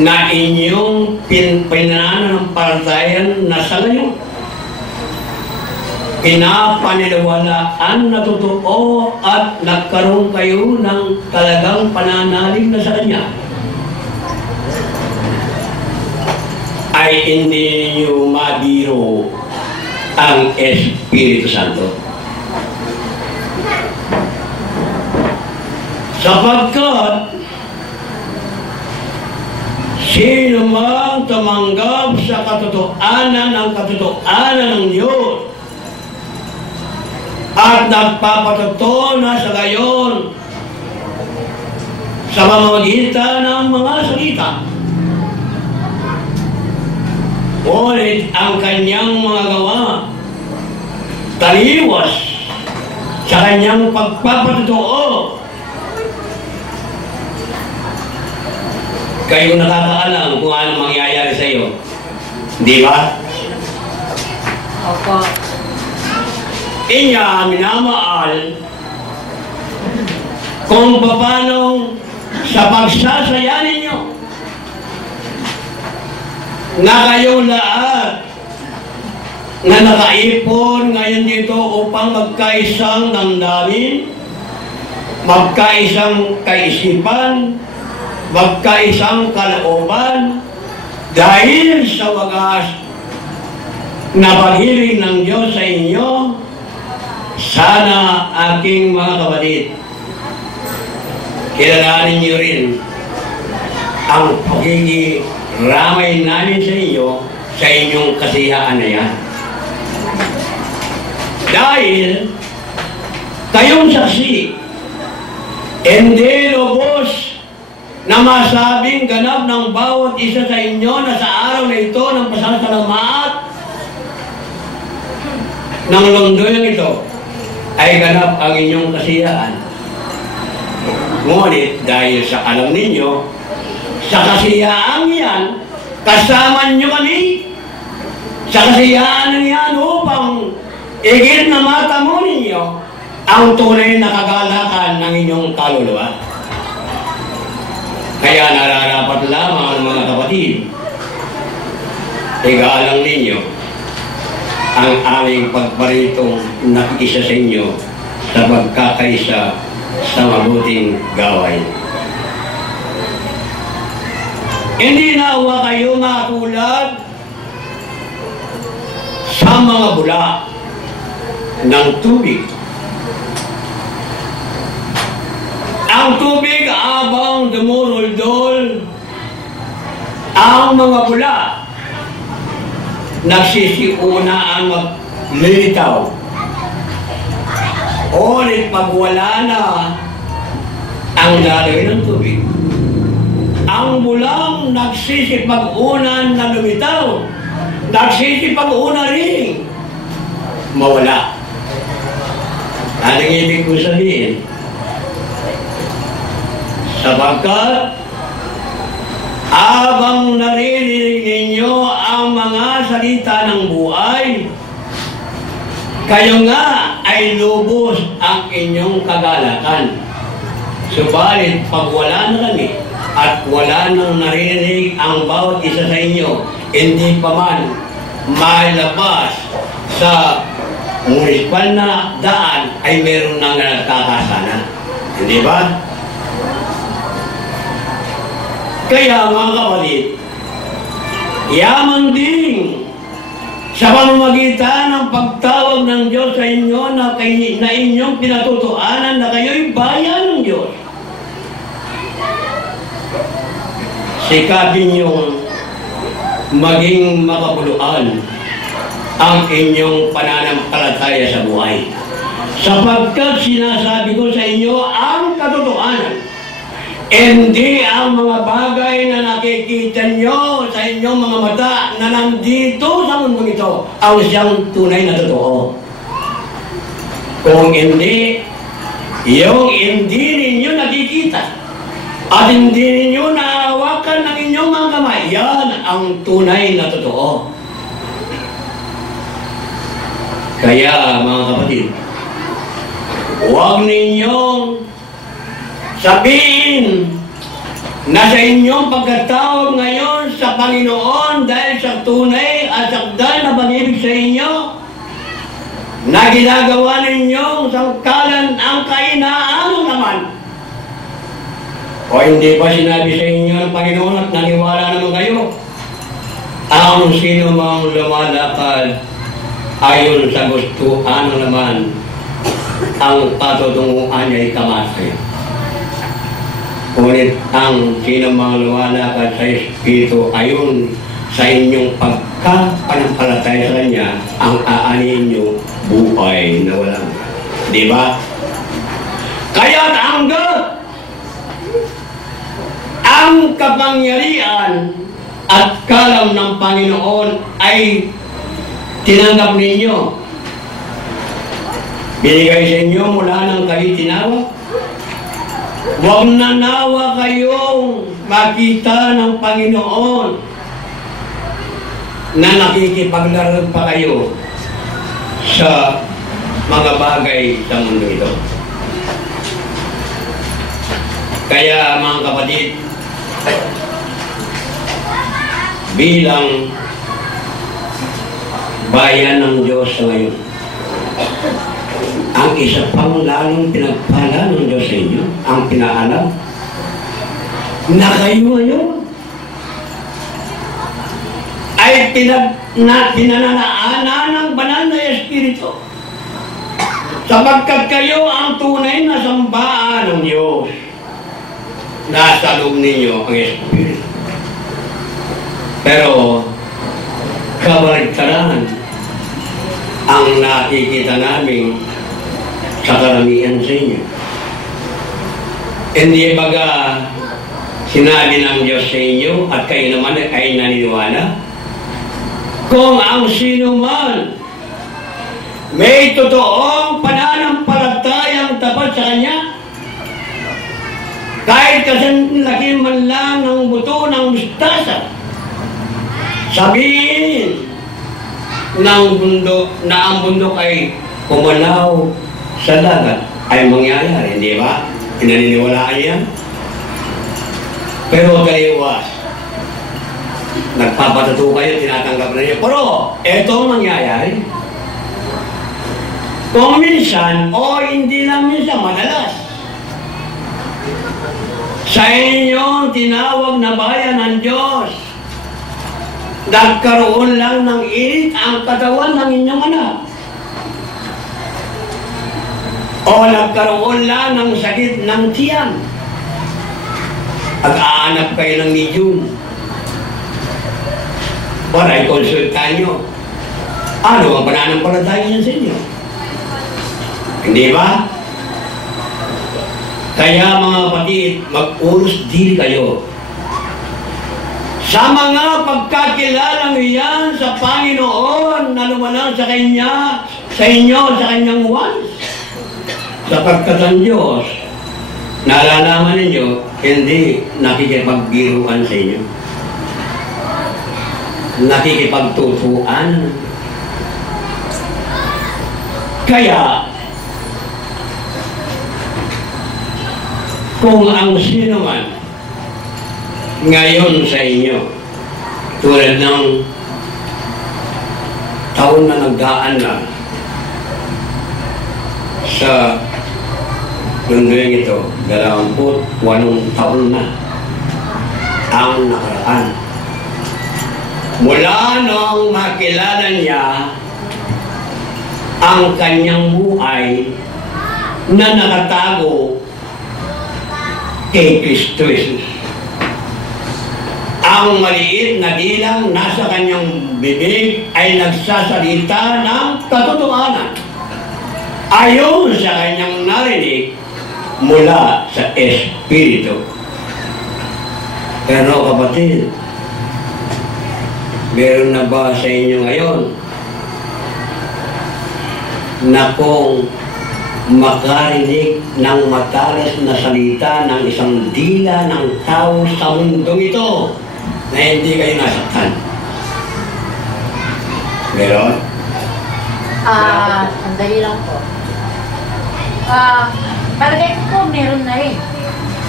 na inyong pinanampalatayaan na sa ngayon. Pinapaniwalaan na totoo at nagkaroon kayo ng talagang pananalig na sa Kanya, ay hindi ninyo mabiro ang Espiritu Santo. Sapagkat sino mang tumanggap sa katotohanan ng Diyos at nagpapatotoo na sa gayon sa pamamagitan ng mga salita, ngunit ang kanyang mga gawa taliwas sa kanyang pagpapatotoo, kayo nakakaalam kung ano mangyayari sa iyo. Di ba? Opo. Inya minamahal kung paano sa pagsasaya ninyo na kayong lahat na nakaipon ngayon dito upang magkaisang damdamin, magkaisang kaisipan, magkaisang kalooban, dahil sa wagas na paghiling ng Diyos sa inyo. Sana aking mga kapatid, kilalanin niyo rin ang pagiging-ramay namin sa inyo sa inyong kasiyaan na yan. Dahil kayong saksi, hindi lubos na masabing ganap ng bawat isa sa inyo na sa araw na ito ng pasasalamat ng lunduyang ito ay ganap ang inyong kasiyaan. Ngunit dahil sa alam ninyo, sa kasiyaan yan, kasama nyo kami sa kasiyaan yan upang igit na matamo ninyo ang tunay na kagalakan ng inyong kaluluwa. Kaya nararapat lamang ang mga kapatid, igalang ninyo ang aming pagparitong nakikisa sa inyo sa pagkakaisa sa mabuting gawain. Hindi nawa kayo matulad sa mga bula ng tubig. Ang tubig habang dumuruldol, ang mga bula nagsisiuna ang maglilitaw. Ulit pag wala na ang daloy ng tubig, ang bulang nagsisipag-unan na lumitaw, nagsisipag-una rin mawala. Anong ibig ko sabihin? Sapagkat habang naririnig ninyo ang mga salita ng buhay, kayo nga ay lubos ang inyong kagalakan. Subalit pag wala na kami at wala nang naririnig ang bawat isa sa inyo, hindi pa man malabas sa munisipal na daan ay meron nang nagkakasana. Hindi ba? Kaya mga kapatid, yaman din sa pamamagitan ng pagtawag ng Diyos sa inyo na inyong pinatutuanan na kayo'y bayan ng Diyos. Sikapin niyong maging makabuluan ang inyong pananampalataya sa buhay. Sapagkat sinasabi ko sa inyo ang katotohanan, hindi ang mga bagay na nakikita nyo sa inyong mga mata na nandito sa mundong ito ang siyang tunay na totoo. Kung hindi, yung hindi ninyo nakikita at hindi ninyo naawakan ng inyong mga kamay, yan ang tunay na totoo. Kaya mga kapatid, huwag ninyong sabihin na sa inyong pagkatawag ngayon sa Panginoon dahil sa tunay at sakdal na pag-ibig sa inyo, na ginagawa ninyong sangkalan ang kainaano naman. O hindi ba sinabi sa inyo ng Panginoon at naniwala naman kayo? Ang sino mang lumalakad ayon sa gusto, ano naman ang patutunguhan niya ay kamatayan. Ngunit ang sino mang lumalakad sa Espiritu ayon sa inyong pagkapanampalataya sa Kanya, ang aanin niyo buhay na walang. Di ba? Kaya't ang kapangyarihan at kalam ng Panginoon ay tinanggap ninyo. Binigay sa inyo mula nang kayo tinawag. Huwag na nawa kayong makita ng Panginoon na nakikipaglaro pa kayo sa mga bagay sa mundo ito. Kaya mga kapatid, bilang bayan ng Diyos ngayon, ang isa pang lalong pinagpala ng Diyos sa inyo, ang pinaalam na kayo ngayon ay pinananaanan ng banal na Espiritu, sapagkat kayo ang tunay na sambahan ng Diyos. Nasa loob ninyo ang Espiritu. Pero kabaligtaran ang nakikita namin sa karamihan sa inyo. Hindi baga sinabi ng Diyos sa inyo at kayo naman ay naniniwala? Kung ang sino man may totoong pananampalatayang tapat sa Kanya, kahit kasanlaki man lang ng buto ng mustasa, sabihin ng bundok na ang bundok ay pumalaw sa dagat, ay mangyayari, hindi ba? Pinaniniwalaan niya. Pero kayo nagpapatuto kayo, tinatanggap na niyo. Pero eto ang mangyayari. Kung minsan o hindi lang minsan, madalas, sa inyong tinawag na bayan ng Diyos, nagkaroon lang ng init ang katawan ng inyong anak. O nagkaroon lang ng sakit ng tiyan. Pag-aanap kayo ng medium. Para i-consulta nyo. Ano ang pananampalataya niya sa inyo? Hindi ba? Kaya mga kapatid, mag-uros dili kayo sa mga pagkakilalang iyan sa Panginoon na lumalang sa Kanya, sa inyo, sa Kanyang walis. Sapagkat ang Diyos, nalalaman ninyo, hindi nakikipagbiruan sa inyo. Nakikipagtutuan. Kaya, kung ang sino man ngayon sa inyo, tulad ng taon na nagdaan na sa mundong ito, 28 taon na ang nakaraan. Mula nung makilala niya ang kanyang buhay na nakatago kay Kristo Jesus. Ang maliit na dilang nasa kanyang bibig ay nagsasalita ng katotohanan ayon sa kanyang narinig mula sa Espiritu. Pero kapatid, meron na ba sa inyo ngayon na kung makarinig ng matalas na salita ng isang dila ng tao sa mundong ito na hindi kayo nasaktan? Meron? Sandali lang po. Palagay ko po, meron na rin.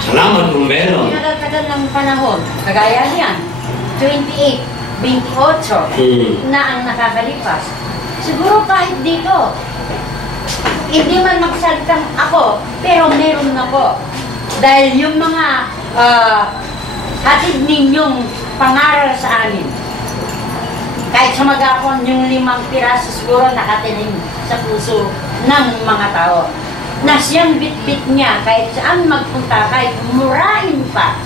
Salamat kung meron. Pinagkatagal ng panahon, kagaya niyan, 28, 28 na ang nakakalipas. Siguro kahit dito, hindi man magsalitang ako, pero meron na po. Dahil yung mga hatid ninyong pangaral sa amin, kahit sa magapon, yung 5 piraso siguro nakatinig sa puso ng mga tao. Na siyang bit-bit niya, kahit saan magpunta, kahit murahin pa,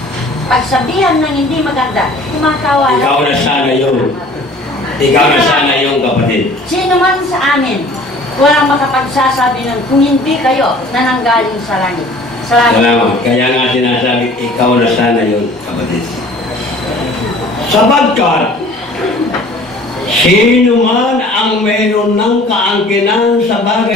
pagsabihan ng hindi maganda, tumatawa. Ikaw na sana yun. Ikaw na sana yung kapatid. Sino man sa amin, walang makapagsasabi nun kung hindi kayo na nanggaling sa langit. Salamat. Kaya nga sinasabi, ikaw na sana yun, kapatid. Sapagkat, sino man ang mayroon ng kaangkinan sa bagay